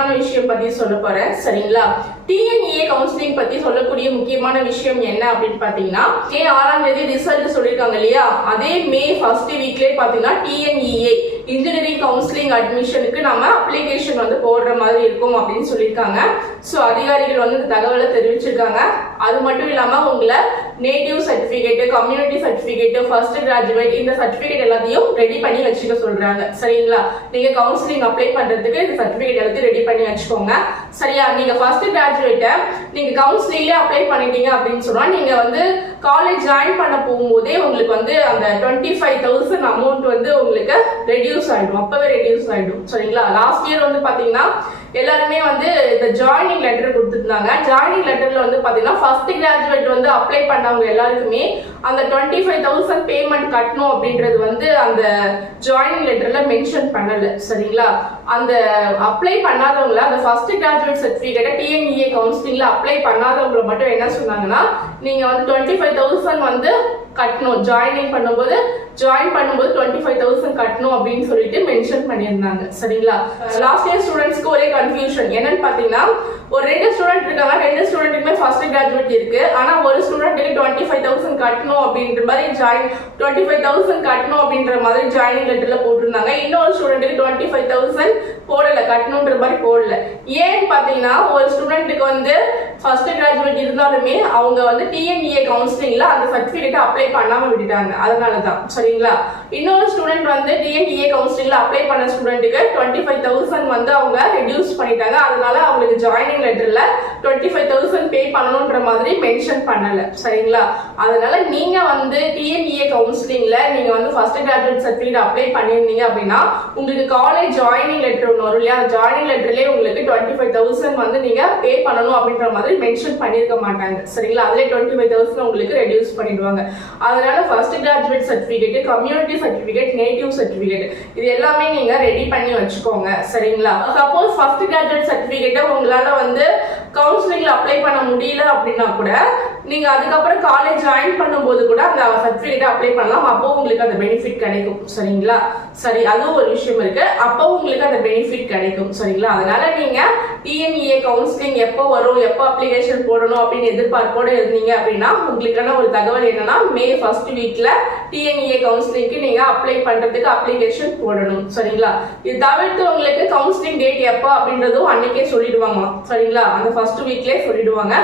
முக்கியமான விஷயம் பத்தி சொல்ல போறேன். சரிங்களா? டிஎன்இஏ கவுன்சிலிங் பத்தி சொல்லக்கூடிய முக்கியமான விஷயம் என்ன அப்படின்னு பாத்தீங்கன்னா, மே 6ஆம் தேதி ரிசல்ட் சொல்லிருக்காங்க இல்லையா? அதே மே ஃபர்ஸ்ட் வீக்லயே பாத்தீங்கன்னா டிஎன்இஏ இன்ஜினியரிங் கவுன்சிலிங் அட்மிஷனுக்கு நம்ம அப்ளிகேஷன் வந்து போடுற மாதிரி இருக்கும் அப்படின்னு சொல்லியிருக்காங்க. ஸோ அதிகாரிகள் வந்து இந்த தகவலை தெரிவிச்சிருக்காங்க. அது மட்டும் இல்லாம உங்களை native certificate, community certificate, first graduate இந்த சர்டிபிகேட் எல்லாத்தையும் ரெடி பண்ணி வச்சுக்க சொல்றாங்க. சரிங்களா? நீங்க கவுன்சிலிங் அப்ளை பண்றதுக்கு இந்த சர்டிபிகேட் எல்லாத்தையும் ரெடி பண்ணி வச்சுக்கோங்க. சரியா? நீங்க ஃபர்ஸ்ட் கிராஜுவேட்டை நீங்க கவுன்சிலிங்ல அப்ளை பண்ணிட்டீங்க அப்படின்னு சொன்னா நீங்க வந்து காலேஜ் ஜாயின் பண்ண போகும்போதே உங்களுக்கு வந்து அந்த 25,000 அமௌண்ட் வந்து உங்களுக்கு ரெடியூஸ் ஆயிடும். அப்பவே ரெடியூஸ் ஆயிடும். சரிங்களா? லாஸ்ட் இயர் வந்து பாத்தீங்கன்னா எல்லாருமே வந்து இந்த ஜாயினிங் லெட்டர் கொடுத்துருந்தாங்க. ஜாயினிங் லெட்டர்ல வந்து பாத்தீங்கன்னா ஃபர்ஸ்ட் கிராஜுவேட் வந்து அப்ளை பண்ணவங்க எல்லாருக்குமே அந்த 25,000 பேமெண்ட் கட்டணும் அப்படின்றது வந்து அந்த ஜாயினிங் லெட்டர்ல மென்ஷன் பண்ணல. சரிங்களா? அந்த அப்ளை பண்ணாதவங்கள அந்த ஃபர்ஸ்ட் கிராஜுவேட் சர்டிபிகேட் டிஎன்இஏ கவுன்சிலிங்ல அப்ளை பண்ணாதவங்களை மட்டும் என்ன சொன்னாங்கன்னா, நீங்க வந்து 25,000 வந்து கட்டணும். ஜாயின் பண்ணும்போது 25,000 கட்டணும் அப்படின்னு சொல்லிட்டு மென்ஷன் பண்ணியிருந்தாங்க. சரிங்களா? லாஸ்ட் இயர் ஸ்டூடெண்ட்ஸ்க்கு ஒரே கன்ஃபியூஷன் என்னன்னு பாத்தீங்கன்னா, ஒரு 2 ஸ்டூடெண்ட் இருக்காங்க. 2 ஸ்டூடெண்ட்டுக்குமே ஃபர்ஸ்ட் கிராஜுவேட் இருக்கு. ஆனா ஒரு ஸ்டூடெண்ட்டுக்கு 25,000 கட்டணும் அப்படின்ற மாதிரி 25,000 கட்டணும் அப்படின்ற மாதிரி ஜாயினிங் லெட்டர்ல போட்டிருந்தாங்க. இன்னொரு ஸ்டூடெண்ட்டுக்கு 25,000 போடல, கட்டணும்ன்ற மாதிரி போடல. ஏன்னு பாத்தீங்கன்னா, ஒரு ஸ்டூடெண்ட்டுக்கு வந்து ஃபர்ஸ்ட் கிராஜுவேட் இருந்தாலுமே அவங்க வந்து டிஎன்இஏ கவுன்சிலிங்ல அந்த சர்டிபிகேட் அப்ளை பண்ணாம விட்டுட்டாங்க. அதனாலதான். சரிங்களா? இன்னொரு ஸ்டூடெண்ட் வந்து டிஎன்இஏ கவுன்சிலிங்ல அப்ளை பண்ண ஸ்டூடெண்ட்டுக்கு 25,000 வந்து அவங்க ரெடியூஸ் பண்ணிட்டாங்க. அதனால அவங்களுக்கு ஜாயினிங் லெட்டர்ல 25,000 பே பண்ணணும்ன்ற மாதிரி மென்ஷன் பண்ணல. சரிங்களா? அதனால நீங்க வந்து டிஎன்இஏ கவுன்சிலிங்ல நீங்க வந்து ஃபர்ஸ்ட் கிராஜுவேட் சர்டிபிகேட் அப்ளை பண்ணிருந்தீங்க அப்படின்னா உங்களுக்கு காலேஜ் ஜாயினிங் லெட்டர் ஒன்று வரும் இல்லையா? ஜாயினிங் லெட்டர்லயே உங்களுக்கு 25,000 வந்து நீங்க பே பண்ணணும் அப்படின்ற மாதிரி மென்ஷன் பண்ணிருக்க மாட்டாங்க. சரிங்களா? அதுல 25,000 உங்களுக்கு ரெடியூஸ் பண்ணிடுவாங்க. அதனால first graduate certificate, community certificate, native certificate இது எல்லாமே நீங்க ரெடி பண்ணி வச்சுக்கோங்க. சரிங்களா? சப்போஸ் ஃபர்ஸ்ட் கிராஜுவேட் சர்டிபிகேட்டை உங்களால வந்து கவுன்சிலிங்ல அப்ளை பண்ண முடியல அப்படின்னா கூட நீங்க அதுக்கப்புறம் காலேஜ் ஜாயின் பண்ணும்போது கூட அந்த சர்டிபிகேட் அப்ளை பண்ணலாம். அப்போ உங்களுக்கு அந்த பெனிஃபிட் கிடைக்கும். சரிங்களா? சரி, அதுவும் ஒரு விஷயம் இருக்கு. அப்போ உங்களுக்கு அந்த பெனிஃபிட் கிடைக்கும். சரிங்களா? அதனால நீங்க டிஎன்இஏ கவுன்சிலிங் எப்போ வரும், எப்போ அப்ளிகேஷன் போடணும் அப்படின்னு எதிர்பார்ப்போட இருந்தீங்க அப்படின்னா உங்களுக்கான ஒரு தகவல் என்னன்னா, மே ஃபர்ஸ்ட் வீக்ல டிஎன்இஏ கவுன்சிலிங்க்கு நீங்க அப்ளை பண்றதுக்கு அப்ளிகேஷன் போடணும். சரிங்களா? இது தவிர்த்து உங்களுக்கு கவுன்சிலிங் டேட் எப்போ அப்படின்றதும் அன்னைக்கே சொல்லிடுவாங்க. சரிங்களா? அந்த ஃபர்ஸ்ட் வீக்லயே சொல்லிடுவாங்க.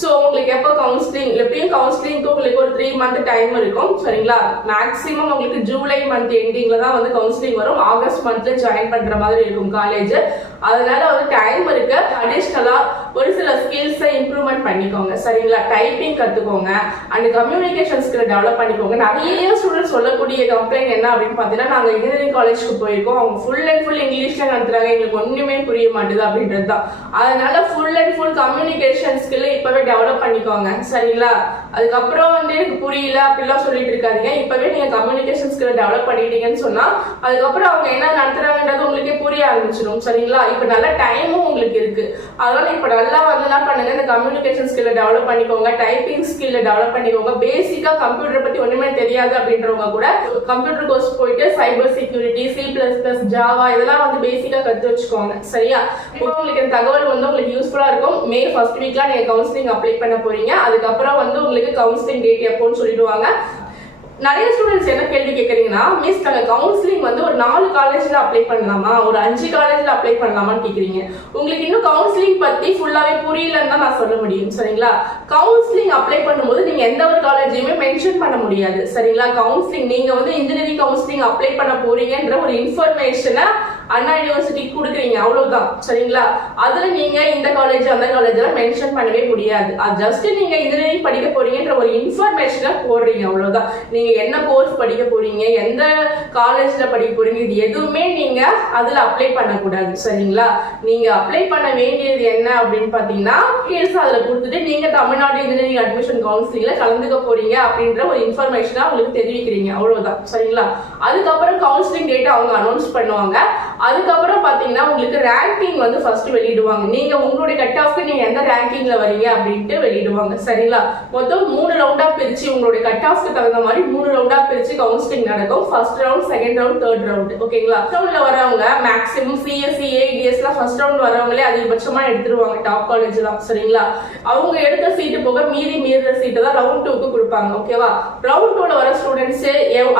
சோ உங்களுக்கு எப்போ கவுன்சிலிங், எப்பயும் கவுன்சிலிங்க்கு உங்களுக்கு ஒரு 3 மந்த் டைம் இருக்கும். சரிங்களா? மேக்ஸிமம் உங்களுக்கு ஜூலை மந்த் எண்டிங்ல தான் வந்து கவுன்சிலிங் வரும். ஆகஸ்ட் மந்த்ல ஜாயின் பண்ற மாதிரி இருக்கும் காலேஜ். அதனால வந்து டைம் இருக்கு. அடிஷனலா ஒரு சில ஸ்கில்ஸை இம்ப்ரூவ்மெண்ட் பண்ணிக்கோங்க. சரிங்களா? டைப்பிங் கத்துக்கோங்க அண்ட் கம்யூனிகேஷன் ஸ்கில் டெவலப் பண்ணிக்கோங்க. நிறைய ஸ்டூடெண்ட்ஸ் சொல்லக்கூடிய கம்ப்ளைண்ட் என்ன அப்படின்னு பாத்தீங்கன்னா, நாங்க இன்ஜினியரிங் காலேஜ்க்கு போயிருக்கோம், அவங்க ஃபுல் அண்ட் ஃபுல் இங்கிலீஷ்ல நடத்துறாங்க, எங்களுக்கு ஒண்ணுமே புரிய மாட்டேது அப்படின்றது தான். அதனால full and full communication skill இப்பவே டெவலப் பண்ணிக்கோங்க. சரிங்களா? அதுக்கப்புறம் வந்து எனக்கு புரியல அப்படிலாம் சொல்லிட்டு இருக்காதீங்க. இப்பவே நீங்க கம்யூனிகேஷன் ஸ்கில் டெவலப் பண்ணிட்டீங்கன்னு சொன்னா அதுக்கப்புறம் அவங்க என்ன நடத்துறாங்கன்றது உங்களுக்கே புரிய ஆரம்பிச்சிடும். சரிங்களா? இப்ப நல்ல டைமும் உங்களுக்கு இருக்கு. அதனால இப்ப நல்லா வந்து என்ன பண்ணுங்க, இந்த கம்யூனிகேஷன் ஸ்கில்ல டெவலப் பண்ணிக்கோங்க, டைப்பிங் ஸ்கில்ல டெவலப் பண்ணிக்கோங்க. பேசிக்கா கம்ப்யூட்டர் பத்தி ஒண்ணுமே தெரியாது அப்படின்றவங்க கூட கம்ப்யூட்டர் கோர்ஸ் போயிட்டு சைபர் செக்யூரிட்டி, C++, ஜாவா இதெல்லாம் வந்து பேசிக்கா கத்து வச்சுக்கோங்க. சரியா? இப்போ உங்களுக்கு இந்த தகவல் வந்து உங்களுக்கு யூஸ்ஃபுல்லா இருக்கும். மே ஃபர்ஸ்ட் வீக்ல நீங்க கவுன்சிலிங் அப்ளை பண்ண போறீங்க. அதுக்கப்புறம் வந்து உங்களுக்கு கவுன்சிலிங் டேட் எப்போன்னு சொல்லிடுவாங்க. நிறைய ஸ்டூடெண்ட்ஸ் என்ன கேள்வி கேட்கறீங்கன்னா, மிஸ் நாங்க கவுன்சிலிங் வந்து ஒரு 4 காலேஜ்ல அப்ளை பண்ணலாமா, ஒரு 5 காலேஜ்ல அப்ளை பண்ணலாமான்னு கேக்குறீங்க. உங்களுக்கு இன்னும் கவுன்சிலிங் பத்தி ஃபுல்லாவே புரியலன்னு தான் நான் சொல்ல முடியும். சரிங்களா? கவுன்சிலிங் அப்ளை பண்ணும்போது நீங்க எந்த ஒரு காலேஜையுமே மென்ஷன் பண்ண முடியாது. சரிங்களா? கவுன்சிலிங் நீங்க வந்து இன்ஜினியரிங் கவுன்சிலிங் அப்ளை பண்ண போறீங்கன்ற ஒரு இன்ஃபர்மேஷனை அண்ணா யூனிவர்சிட்டிக்கு கொடுக்குறீங்க, அவ்வளவுதான். சரிங்களா? அதுல நீங்க இந்த காலேஜ் அந்த காலேஜ் மென்ஷன் பண்ணவே முடியாது. அது ஜஸ்ட் நீங்க இன்ஜினியரிங் படிக்க போறீங்கன்ற ஒரு இன்ஃபர்மேஷனை போடுறீங்க, அவ்வளவுதான். நீங்க என்ன கோர்ஸ் படிக்க போறீங்க, எந்த காலேஜ்ல படிக்க போறீங்க, இது எதுவுமே நீங்க அதுல அப்ளை பண்ணக்கூடாது. சரிங்களா? நீங்க அப்ளை பண்ண வேண்டியது என்ன அப்படின்னு பாத்தீங்கன்னா, அதுல கொடுத்துட்டு நீங்க தமிழ்நாடு இன்ஜினியரிங் அட்மிஷன் கவுன்சிலிங்ல கலந்துக்க போறீங்க அப்படின்ற ஒரு இன்ஃபர்மேஷனா உங்களுக்கு தெரிவிக்கிறீங்க, அவ்வளவுதான். சரிங்களா? அதுக்கப்புறம் கவுன்சிலிங் டேட் அவங்க அனௌன்ஸ் பண்ணுவாங்க. அதுக்கப்புறம் பாத்தீங்கன்னா உங்களுக்கு ரேங்கிங் வந்து ஃபர்ஸ்ட் வெளியிடுவாங்க. நீங்க உங்களுடைய கட் ஆஃப்க்கு நீங்க எந்த ரேங்கிங்ல வரீங்க அப்படின்ட்டு வெளியிடுவாங்க. சரிங்களா? மொத்தம் 3 ரவுண்டா பிரிச்சு உங்களுடைய கட் ஆஃப்க்கு தகுந்த மாதிரி 3 ரவுண்டா பிரிச்சு கவுன்சிலிங் நடக்கும். First round, second round, third round. ஓகேங்களா? ரவுண்ட்ல வரவங்க மேக்ஸிமம் சிஎஸ்சி ஏடிஎஸ்லாம் ஃபர்ஸ்ட் ரவுண்ட் வரவங்களே அதிகபட்சமா எடுத்துருவாங்க டாப் காலேஜ்லாம். சரிங்களா? அவங்க எடுத்த சீட்டு போக மீதி மீறுற சீட்டை தான் ரவுண்ட் 2க்கு கொடுப்பாங்க. ஓகேவா? ரவுண்ட் 2ல வர ஸ்டூடெண்ட்ஸ்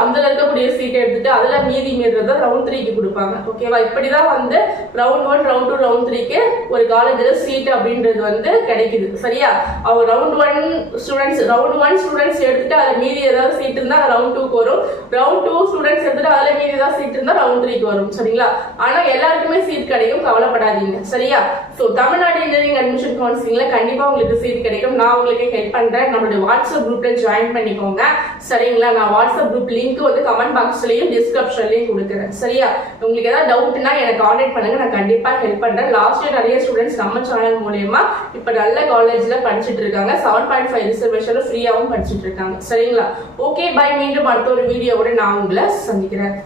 அதுல இருக்கக்கூடிய சீட்டை எடுத்துட்டு அதுல மீதி மீறுறத ரவுண்ட் 3க்கு கொடுப்பாங்க. ஓகேவா? இப்படிதான் வந்து ரவுண்ட் 1, ரவுண்ட் 2, ரவுண்ட் 3க்கு ஒரு காலேஜ்ல சீட் அப்படின்றது வந்து கிடைக்குது. சரியா? அவங்க ரவுண்ட் 1 ஸ்டூடெண்ட்ஸ் எடுத்துட்டு அதுல மீதி ஏதாவது சீட் இருந்தா ரவுண்ட் 2க்கு வரும். ரவுண்ட் 2 ஸ்டூடெண்ட்ஸ் எடுத்துட்டு அதுல மீதி ஏதாவது சீட் இருந்தா ரவுண்ட் 3க்கு வரும். சரிங்களா? ஆனா எல்லாருக்குமே சீட் கிடைக்கும், கவலைப்படாதீங்க. சரியா? சோ தமிழ்நாடு இன்ஜினியரிங் அட்மிஷன் கவுன்சிலிங்ல கண்டிப்பா உங்களுக்கு சீட் கிடைக்கும். நான் உங்களுக்கு ஹெல்ப் பண்றேன். நம்மளுடைய வாட்ஸ்அப் குரூப்ல ஜாயின் பண்ணிக்கோங்க. சரிங்களா? நான் வாட்ஸ்அப் குரூப் லிங்க் வந்து கமெண்ட் பாக்ஸ்லயும் டிஸ்கிரிப்ஷன்லயும் கொடுக்குறேன். சரியா? உங்களுக்கு ஏதாவது டவுட்னா எனக்கு கான்டாக்ட் பண்ணுங்க, நான் கண்டிப்பா ஹெல்ப் பண்றேன். லாஸ்ட் இயர் நிறைய ஸ்டூடெண்ட்ஸ் நம்ம சேனல் மூலமா இப்ப நல்ல காலேஜ்ல படிச்சுட்டு இருக்காங்க. 7.5 ரிசர்வேஷன்ல ஃப்ரீயாவும் படிச்சுட்டு இருக்காங்க. சரிங்களா? Okay, bye. மீண்டும் அடுத்த ஒரு வீடியோவோட நான் உங்களை சந்திக்கிறேன்.